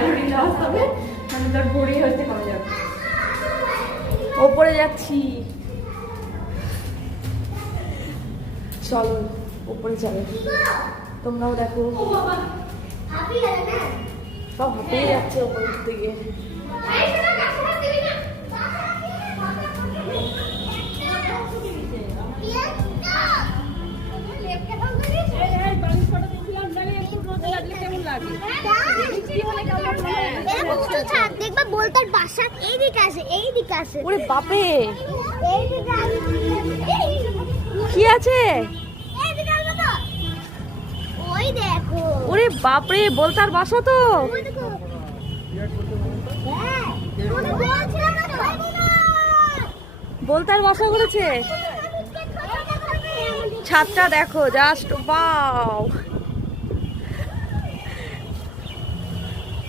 Calorie loss হবে, মানে তোর ভুঁড়ি হচ্ছে কমে যাবে। ওপরে যাচ্ছি, চলো ওপরে যাবে। তোমরাও দেখো সব হাঁপিয়ে যাচ্ছে ওপরের থেকে। দেখবা বলতার বাসা এইদিকে আসে, এইদিকে আসে। ওরে বাপে, কি আছে? ওই দেখো, ওরে বাপরে, বলতার বাসা তো। বলতার বাসা করেছে। ছাদটা দেখো, জাস্ট ওয়াও।